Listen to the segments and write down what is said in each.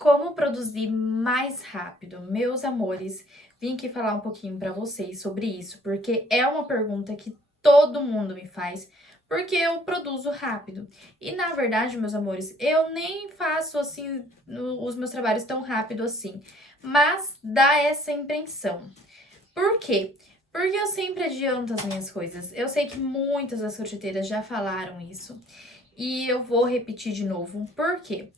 Como produzir mais rápido? Meus amores, vim aqui falar um pouquinho para vocês sobre isso, porque é uma pergunta que todo mundo me faz, porque eu produzo rápido. E na verdade, meus amores, eu nem faço assim os meus trabalhos tão rápido assim, mas dá essa impressão. Por quê? Porque eu sempre adianto as minhas coisas. Eu sei que muitas das crochετeiras já falaram isso. E eu vou repetir de novo. Por quê?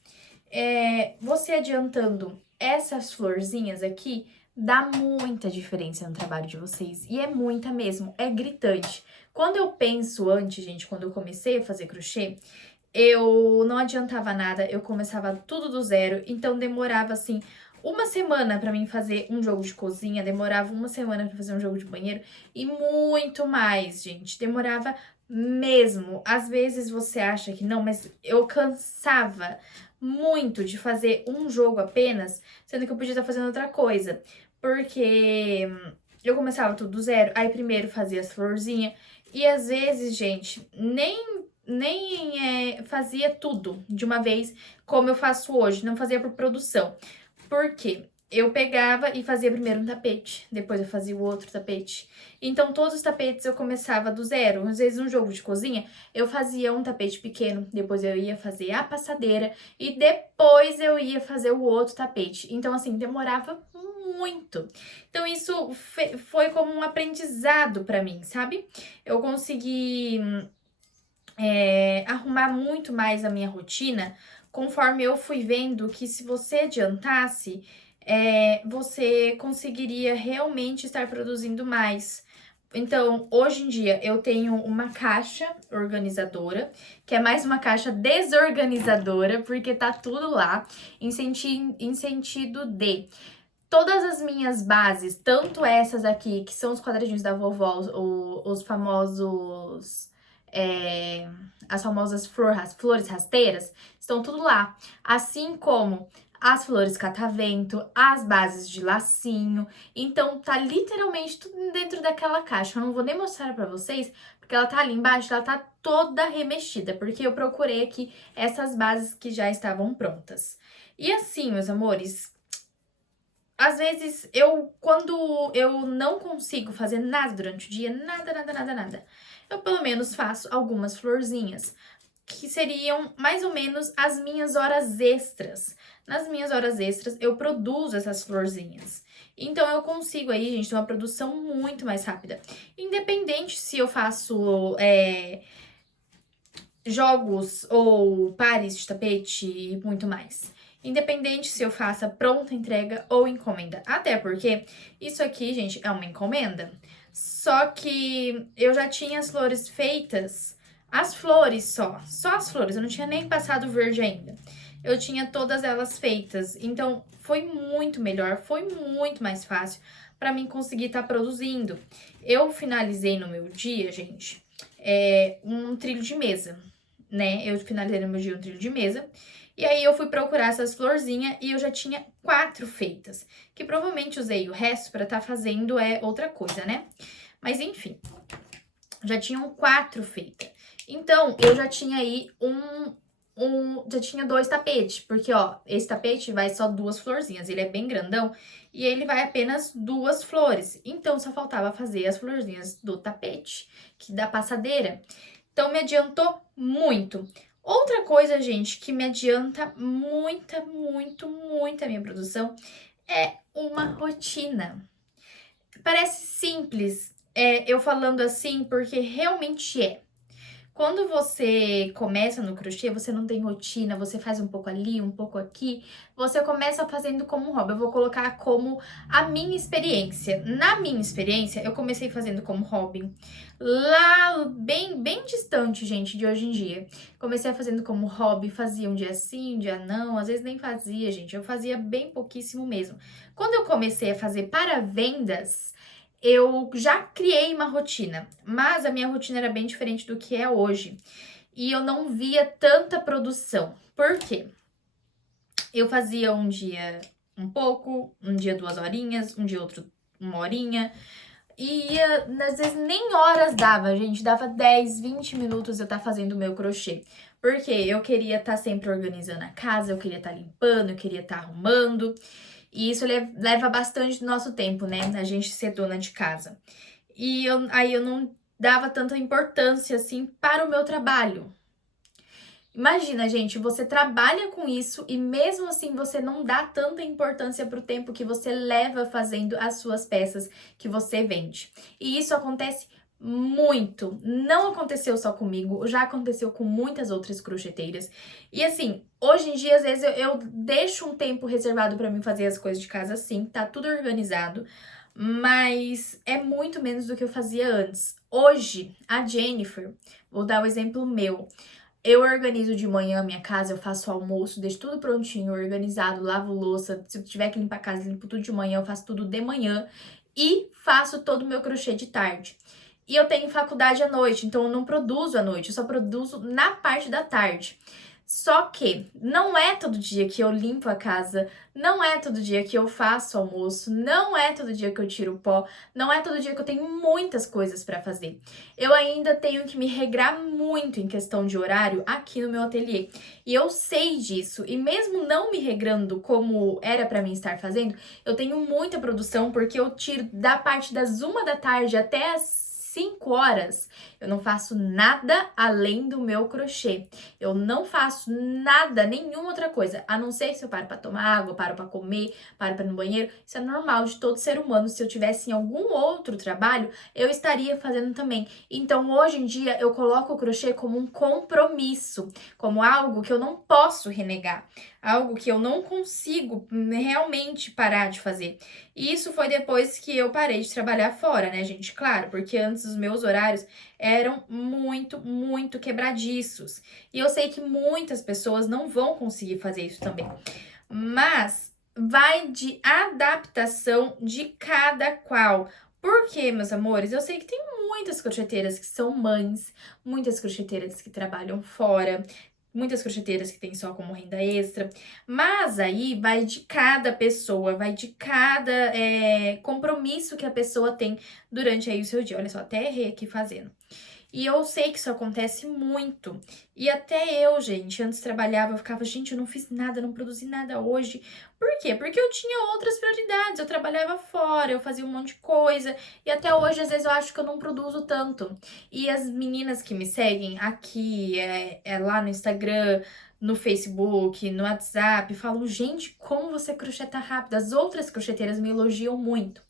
Você adiantando essas florzinhas aqui, dá muita diferença no trabalho de vocês. E é muita mesmo, é gritante. Quando eu penso antes, gente, quando eu comecei a fazer crochê, eu não adiantava nada, eu começava tudo do zero, então demorava assim uma semana pra mim fazer um jogo de cozinha, demorava uma semana pra fazer um jogo de banheiro e muito mais, gente. Demorava mesmo. Às vezes você acha que não, mas eu cansava muito de fazer um jogo apenas, sendo que eu podia estar fazendo outra coisa. Porque eu começava tudo do zero, aí primeiro fazia as florzinhas, e às vezes, gente, nem fazia tudo de uma vez como eu faço hoje, não fazia por produção. Por quê? Eu pegava e fazia primeiro um tapete, depois eu fazia o outro tapete. Então, todos os tapetes eu começava do zero. Às vezes, um jogo de cozinha, eu fazia um tapete pequeno, depois eu ia fazer a passadeira e depois eu ia fazer o outro tapete. Então, assim, demorava muito. Então, isso foi como um aprendizado pra mim, sabe? Eu consegui arrumar muito mais a minha rotina conforme eu fui vendo que se você adiantasse, você conseguiria realmente estar produzindo mais. Então, hoje em dia, eu tenho uma caixa organizadora, que é mais uma caixa desorganizadora, porque tá tudo lá, em sentido de todas as minhas bases, tanto essas aqui, que são os quadradinhos da vovó, os famosos. é, as famosas flores rasteiras, estão tudo lá. Assim como as flores catavento, as bases de lacinho. Então, tá literalmente tudo dentro daquela caixa. Eu não vou nem mostrar pra vocês, porque ela tá ali embaixo, ela tá toda remexida, porque eu procurei aqui essas bases que já estavam prontas. E assim, meus amores, às vezes, quando eu não consigo fazer nada durante o dia, nada, eu pelo menos faço algumas florzinhas, que seriam mais ou menos as minhas horas extras. Nas minhas horas extras, eu produzo essas florzinhas. Então, eu consigo aí, gente, ter uma produção muito mais rápida. Independente se eu faço jogos ou pares de tapete e muito mais. Independente se eu faça pronta entrega ou encomenda. Até porque isso aqui, gente, é uma encomenda. Só que eu já tinha as flores feitas, as flores só as flores, eu não tinha nem passado verde ainda. Eu tinha todas elas feitas, então foi muito melhor, foi muito mais fácil para mim conseguir estar produzindo. Eu finalizei no meu dia, gente, um trilho de mesa, né? Eu finalizei no meu dia um trilho de mesa. E aí eu fui procurar essas florzinhas e eu já tinha 4 feitas. Que provavelmente usei o resto pra estar fazendo outra coisa, né? Mas enfim, já tinham 4 feitas. Então, eu já tinha aí já tinha 2 tapetes, porque ó, esse tapete vai só 2 florzinhas, ele é bem grandão e ele vai apenas 2 flores. Então, só faltava fazer as florzinhas do tapete, que da passadeira. Então, me adiantou muito. Outra coisa, gente, que me adianta muito a minha produção é uma rotina. Parece simples, eu falando assim, porque realmente é. Quando você começa no crochê, você não tem rotina, você faz um pouco ali, um pouco aqui, você começa fazendo como um hobby. Eu vou colocar como a minha experiência. Na minha experiência, eu comecei fazendo como hobby. Lá, bem distante, gente, de hoje em dia. Comecei fazendo como hobby, fazia um dia sim, um dia não, às vezes nem fazia, gente. Eu fazia bem pouquíssimo mesmo. Quando eu comecei a fazer para vendas, eu já criei uma rotina, mas a minha rotina era bem diferente do que é hoje. E eu não via tanta produção. Por quê? Eu fazia um dia um pouco, um dia 2 horinhas, um dia outro 1 horinha. e ia, às vezes nem horas dava, gente, dava 10, 20 minutos eu tá fazendo o meu crochê. Porque eu queria estar sempre organizando a casa, eu queria estar limpando, eu queria estar arrumando. E isso leva bastante do nosso tempo, né? A gente ser dona de casa. Aí eu não dava tanta importância assim para o meu trabalho. Imagina, gente, você trabalha com isso e mesmo assim você não dá tanta importância para o tempo que você leva fazendo as suas peças que você vende. E isso acontece muito. Não aconteceu só comigo, já aconteceu com muitas outras crocheteiras. E assim, hoje em dia, às vezes eu deixo um tempo reservado para mim fazer as coisas de casa, sim, tá tudo organizado. Mas é muito menos do que eu fazia antes. Hoje, a Jennifer, vou dar o exemplo meu. Eu organizo de manhã a minha casa, eu faço o almoço, deixo tudo prontinho, organizado, lavo louça. Se eu tiver que limpar a casa, limpo tudo de manhã, eu faço tudo de manhã e faço todo o meu crochê de tarde. E eu tenho faculdade à noite, então eu não produzo à noite, eu só produzo na parte da tarde. Só que não é todo dia que eu limpo a casa, não é todo dia que eu faço almoço, não é todo dia que eu tiro o pó, não é todo dia que eu tenho muitas coisas para fazer. Eu ainda tenho que me regrar muito em questão de horário aqui no meu ateliê. E eu sei disso, e mesmo não me regrando como era para mim estar fazendo, eu tenho muita produção porque eu tiro da parte das 1 da tarde até as 5 horas, eu não faço nada além do meu crochê. Eu não faço nada, nenhuma outra coisa, a não ser se eu paro para tomar água, paro para comer, paro para ir no banheiro. Isso é normal de todo ser humano. Se eu tivesse em algum outro trabalho, eu estaria fazendo também. Então, hoje em dia, eu coloco o crochê como um compromisso, como algo que eu não posso renegar, algo que eu não consigo realmente parar de fazer. E isso foi depois que eu parei de trabalhar fora, né, gente? Claro, porque antes os meus horários eram muito quebradiços. E eu sei que muitas pessoas não vão conseguir fazer isso também. Mas vai de adaptação de cada qual. Por quê, meus amores? Eu sei que tem muitas crocheteiras que são mães, muitas crocheteiras que trabalham fora, muitas crocheteiras que têm só como renda extra, mas aí vai de cada pessoa, vai de cada compromisso que a pessoa tem durante aí o seu dia. Olha só, até errei aqui fazendo. E eu sei que isso acontece muito. E até eu, gente, antes trabalhava, eu ficava, gente, eu não fiz nada, não produzi nada hoje. Por quê? Porque eu tinha outras prioridades. Eu trabalhava fora, eu fazia um monte de coisa. E até hoje, às vezes, eu acho que eu não produzo tanto. E as meninas que me seguem aqui, lá no Instagram, no Facebook, no WhatsApp, falam, gente, como você croceta rápido. As outras crocheteiras me elogiam muito.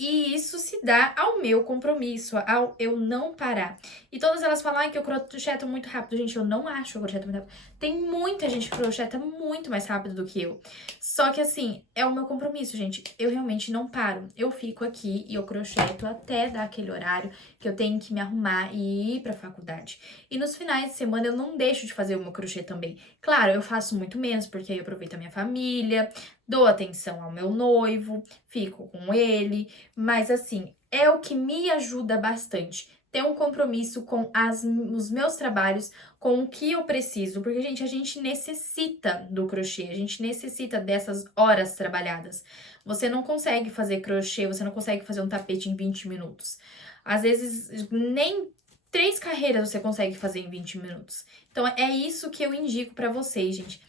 E isso se dá ao meu compromisso, ao eu não parar. E todas elas falam, ai, que eu crocheto muito rápido. Gente, eu não acho que eu crocheto muito rápido. Tem muita gente que croceta muito mais rápido do que eu. Só que assim, é o meu compromisso, gente. Eu realmente não paro. Eu fico aqui e eu crocheto até dar aquele horário que eu tenho que me arrumar e ir pra faculdade. E nos finais de semana eu não deixo de fazer o meu crochê também. Claro, eu faço muito menos, porque aí eu aproveito a minha família, dou atenção ao meu noivo, fico com ele. Mas assim, é o que me ajuda bastante. Ter um compromisso com os meus trabalhos, com o que eu preciso. Porque, gente, a gente necessita do crochê, a gente necessita dessas horas trabalhadas. Você não consegue fazer crochê, você não consegue fazer um tapete em 20 minutos. Às vezes, nem 3 carreiras você consegue fazer em 20 minutos. Então, é isso que eu indico pra vocês, gente.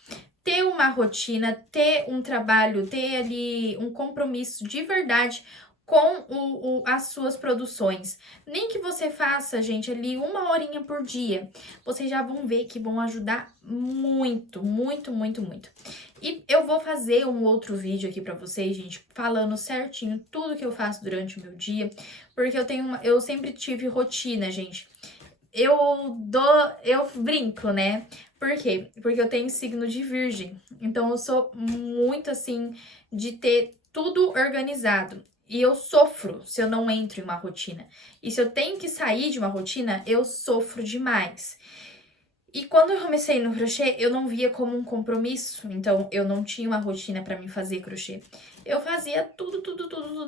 Ter uma rotina, ter um trabalho, ter ali um compromisso de verdade com as suas produções. Nem que você faça, gente, ali 1 horinha por dia. Vocês já vão ver que vão ajudar muito. E eu vou fazer um outro vídeo aqui pra vocês, gente, falando certinho tudo que eu faço durante o meu dia. Porque eu sempre tive rotina, gente. Eu brinco, né? Por quê? Porque eu tenho signo de virgem. Então, eu sou muito, assim, de ter tudo organizado. E eu sofro se eu não entro em uma rotina. E se eu tenho que sair de uma rotina, eu sofro demais. E quando eu comecei no crochê, eu não via como um compromisso. Então, eu não tinha uma rotina pra me fazer crochê. Eu fazia tudo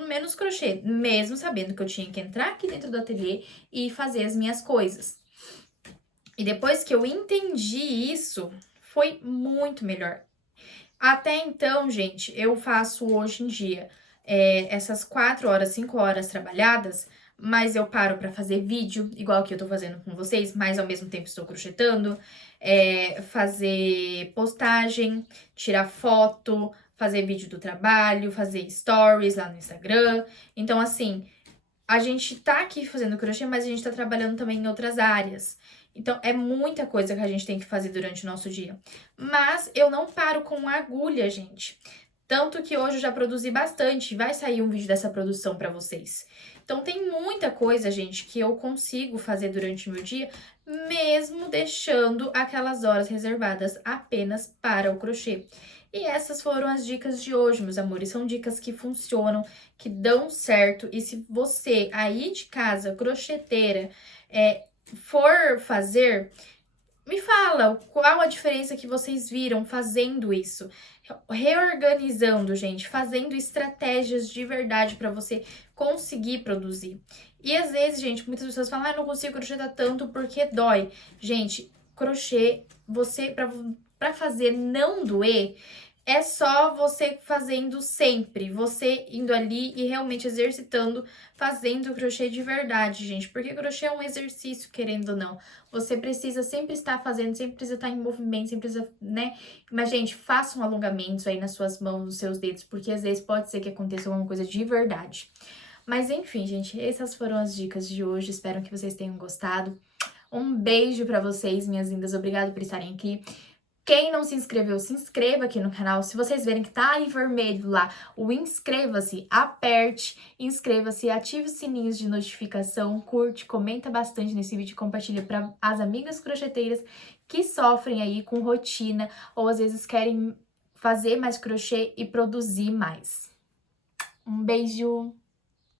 menos crochê. Mesmo sabendo que eu tinha que entrar aqui dentro do ateliê e fazer as minhas coisas. E depois que eu entendi isso, foi muito melhor. Até então, gente, eu faço hoje em dia essas 4 horas, 5 horas trabalhadas, mas eu paro para fazer vídeo, igual que eu tô fazendo com vocês, mas ao mesmo tempo estou crochetando, fazer postagem, tirar foto, fazer vídeo do trabalho, fazer stories lá no Instagram. Então, assim, a gente tá aqui fazendo crochê, mas a gente tá trabalhando também em outras áreas. Então, é muita coisa que a gente tem que fazer durante o nosso dia. Mas eu não paro com agulha, gente. Tanto que hoje eu já produzi bastante, vai sair um vídeo dessa produção pra vocês. Então, tem muita coisa, gente, que eu consigo fazer durante o meu dia, mesmo deixando aquelas horas reservadas apenas para o crochê. E essas foram as dicas de hoje, meus amores. São dicas que funcionam, que dão certo. E se você aí de casa, crocheteira, for fazer, me fala qual a diferença que vocês viram fazendo isso. Reorganizando, gente, fazendo estratégias de verdade para você conseguir produzir. E às vezes, gente, muitas pessoas falam: "Ah, não consigo crochetar tanto porque dói". Gente, crochê, você para fazer não doer, é só você fazendo sempre, você indo ali e realmente exercitando, fazendo crochê de verdade, gente. Porque crochê é um exercício, querendo ou não. Você precisa sempre estar fazendo, sempre precisa estar em movimento, sempre precisa, né? Mas, gente, façam alongamentos aí nas suas mãos, nos seus dedos, porque às vezes pode ser que aconteça alguma coisa de verdade. Mas enfim, gente, essas foram as dicas de hoje. Espero que vocês tenham gostado. Um beijo pra vocês, minhas lindas. Obrigada por estarem aqui. Quem não se inscreveu, se inscreva aqui no canal. Se vocês verem que tá aí vermelho lá, o inscreva-se, aperte, inscreva-se, ative os sininhos de notificação, curte, comenta bastante nesse vídeo, compartilha para as amigas crocheteiras que sofrem aí com rotina ou às vezes querem fazer mais crochê e produzir mais. Um beijo!